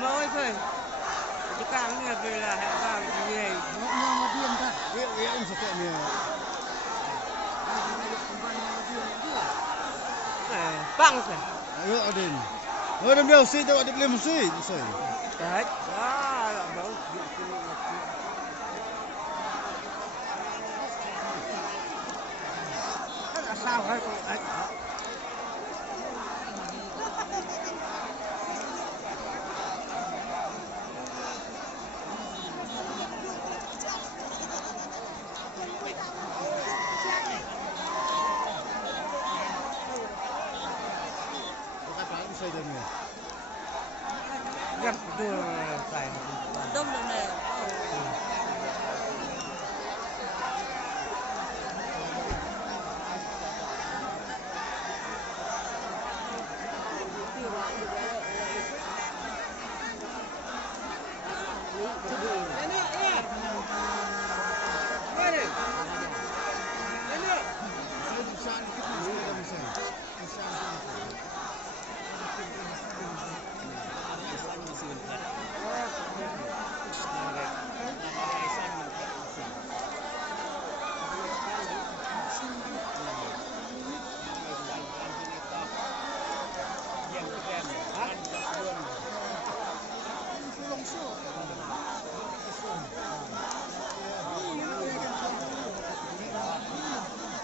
mới thôi. Chứ càng nghe về là hẹn vào gì. Yang madian tak? Iya, suka ni. Băng rồi. Ayo Adin. Oh, dia mesti tengok dia boleh mesti. Đấy. Đó là đấu. Thế là sao hay cô ấy? Saya dah ni. Gặp đưa phải Đông rồi này.